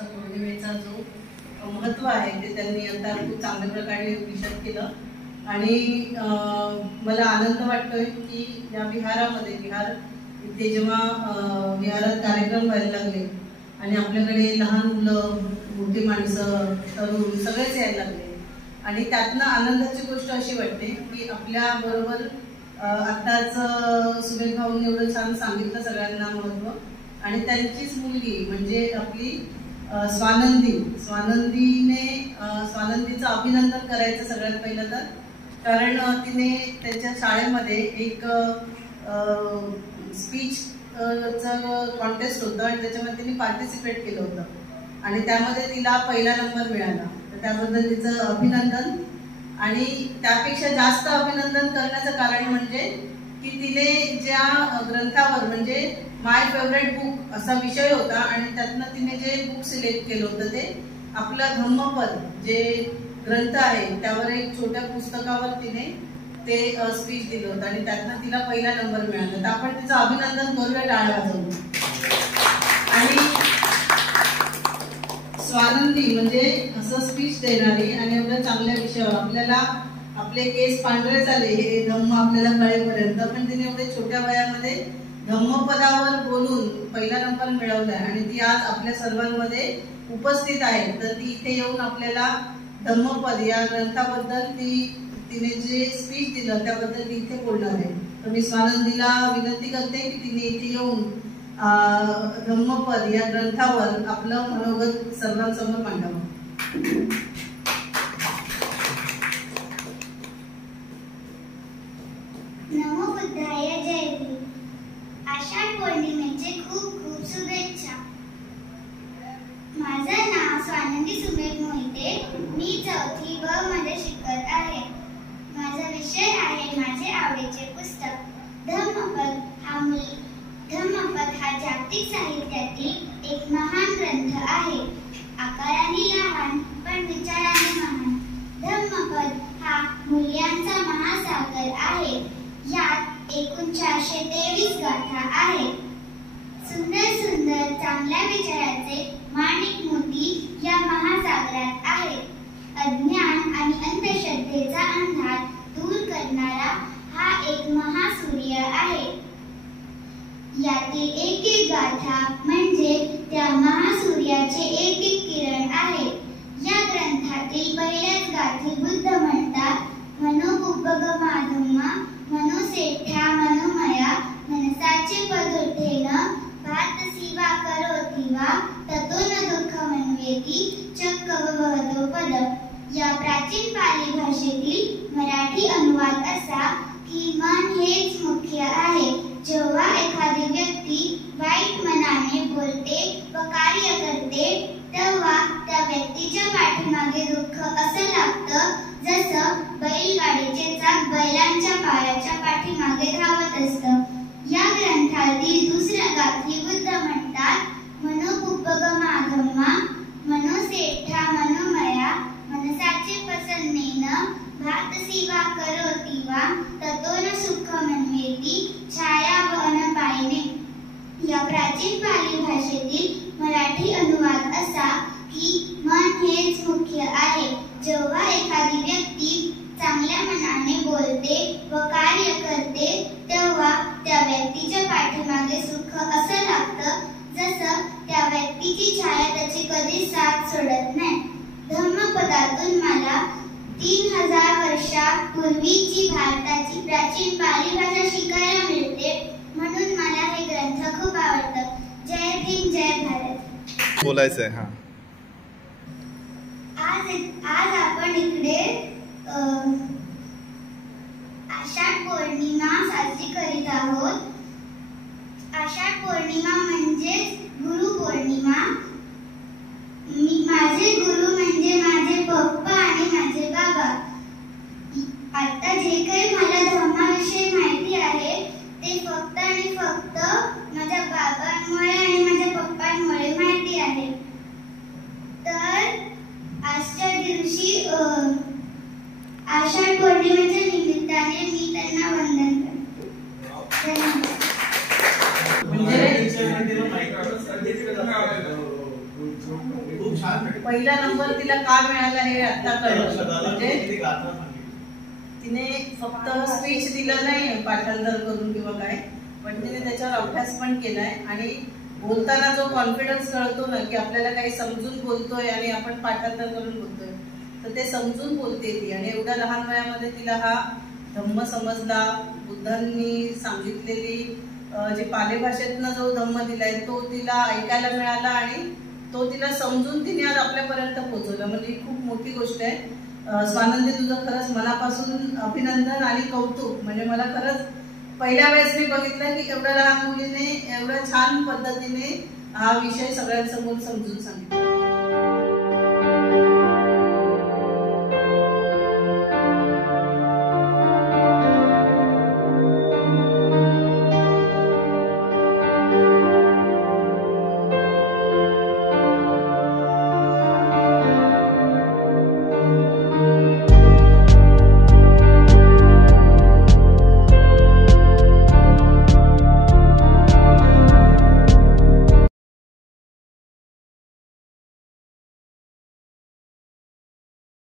पौर्णिमेचा जो महत्त्व आहे ते त्यांनी आता खूप चांगल्या प्रकारे विशद केलं आणि मला आनंद वाटतोय की या विहारामध्ये इथे जेव्हा विहारात कार्यक्रम व्हायला लागले आणि आपल्याकडे लहान मुलं मोठी माणसं तरुण सगळेच यायला लागले आणि त्यातनं आनंदाची गोष्ट अशी वाटते की आपल्या बरोबर आत्ताच सुमेध भाऊंनी एवढं छान सांगितलं सगळ्यांना महत्त्व आणि त्यांचीच मुलगी म्हणजे आपली स्वानंदीचं अभिनंदन करायचं सगळ्यात पहिलं तर, कारण तिने त्यांच्या शाळेमध्ये एक स्पीच कॉन्टेस्ट होतं आणि त्याच्यामध्ये तिने पार्टिसिपेट केलं होतं आणि त्यामध्ये तिला पहिला नंबर मिळाला. तर त्याबद्दल तिचं अभिनंदन. आणि त्यापेक्षा जास्त अभिनंदन करण्याचं कारण म्हणजे की तिने ज्या ग्रंथावर म्हणजे माय फेवरेट बुक असा विषय होता आणि त्यातनं तिने जे बुक सिलेक्ट केलं होतं ते आपलं धम्मपद जे ग्रंथ आहे त्यावर एक छोट्या पुस्तकावर तिने ते स्पीच दिलं होतं आणि त्यातनं तिला पहिला नंबर मिळाला. तर आपण तिचं अभिनंदन करूया टाळ्या वाजवून. आणि स्वानंदी म्हणजे असं स्पीच देणारी आणि एवढ्या चांगल्या विषयावर आपल्याला आपले केस पांढरे झाले हे धम्म आपल्याला कळेपर्यंत, पण तिने एवढ्या छोट्या वयामध्ये धम्मपदावर बोलून पहिला नंबर मिळवलाय आणि ती आज आपल्या सर्वांमध्ये उपस्थित आहे. तर ती इथे येऊन आपल्याला धम्मपद या ग्रंथाबद्दल तिने जे स्पीच दिलं त्याबद्दल ती इथे बोलणार आहे. तर मी स्वानंदीला विनंती करते की तिने इथे येऊन धम्मपद या ग्रंथावर आपलं मनोगत सर्वांसमोर मांडावं. नमो बुद्धाय. जय भीम. आषाढ पौर्णिमेचे खूप खूप शुभेच्छा. माझं नाव स्वानंदी सुमेध मोहिते. मी 4थी ब मध्ये शिकत आहे. माझा विषय आहे माझे आवडीचे पुस्तक धम्मपद. धम्मपद हा जागतिक साहित्यातील एक महान ग्रंथ आहे. आकाराने लहान पण विचाराने महान. धम्मपद हा मूल्यांचा महासागर आहे. यात एकूण 423 गाथा आहेत. सुंदर सुंदर चांगल्या विचाराचे माणिक मोती या महासागरात आहेत. अज्ञान आणि अंधश्रद्धेचा अंधार दूर करणारा हा एक महासूर्य आहे. यातील एक एक गाथा म्हणजे त्या महासूर्याचे एक एक किरण आहे. या ग्रंथातील पहिल्याच गाथी बुद्ध म्हणतात, मनोबुद्धगमाधम्मा मनोसेठ्या मनोमया मनसाचे पदोठेन भातसी वा करोति वा ततो न दुःखमन्वेति चक्कववहतो पद. या प्राचीन पाली भाषेतील मराठी अनुवाद असा की मन हेच मुख्य आहे. जेव्हा एखादी व्यक्ती वाईट मनाने बोलते व कार्य करते तेव्हा त्या व्यक्तीच्या पाठीमागे दुःख असं लागतं जसं बैलगाडीचे चाक बैलांच्या पायाच्या पाठीमागे धावत असतं. या ग्रंथातील दुसऱ्या गाथी बुद्ध म्हणतात, मनोबुद्धगमाधम्मा मनोसेठ्या मनोमया मनसाचे प्रसन्नेन भातसी वा करोति वा ततो न सुखमन्वेति छाया व अनपायने. या प्राचीन पाली भाषेतील मराठी अनुवाद असा की मन हेच मुख्य आहे. जेव्हा एखादी व्यक्ती चांगल्या मनाने बोलते व कार्य करते तेव्हा त्या व्यक्तीच्या पाठीमागे सुख असं लागतं जसं त्या व्यक्तीची छाया त्याची कधीच साथ सोडत नाही. धम्मपदातून मला 3000 वर्षापूर्वीची भारताची प्राचीन पाली भाषा शिकायला मिळते, म्हणून मला हे ग्रंथ खूप आवडतं. जय भीम, जय भारत. बोलायचंय. हा, आज आपण इकडे आषाढ पौर्णिमा साजरी करीत आहोत. आषाढ पौर्णिमा म्हणजे गुरुपौर्णिमा. माझे गुरु म्हणजे माझे पप्पा आणि माझे बाबा. आता जे काही मला धर्माविषयी माहिती आहे ते फक्त आणि फक्त माझ्या बाबांमुळे आणि माझ्या पप्पांमुळे माहिती आहे. तर आजच्या दिवशी आषाढ पौर्णिमेच्या निमित्ताने मी त्यांना वंदन करते. धन्यवाद. खूप छान. पहिला नंबर तिला का मिळाला हे आता कळलं. म्हणजे तिने फक्त स्पीच दिलं नाही पाठांतर करून किंवा काय, पण तिने त्याच्यावर अभ्यास पण केलाय आणि बोलताना जो कॉन्फिडन्स कळतो ना की आपल्याला काही समजून बोलतोय आणि आपण पाठांतर करून बोलतोय, तर ते समजून बोलते ती. आणि एवढ्या लहान वयामध्ये तिला हा धम्म समजला. बुद्धांनी सांगितलेली जे पालेभाषेतनं जो धम्म दिलाय तो तिला ऐकायला मिळाला आणि तो तिला समजून तिने आज आपल्यापर्यंत पोहोचवला. म्हणजे खूप मोठी गोष्ट आहे. स्वानंदी, तुझं खरंच मनापासून अभिनंदन आणि कौतुक. म्हणजे मला खरंच पहिल्या वेळेस मी बघितलं की एवढ्या लहान मुलीने एवढ्या छान पद्धतीने हा विषय सगळ्यांसमोर समजून सांगितला.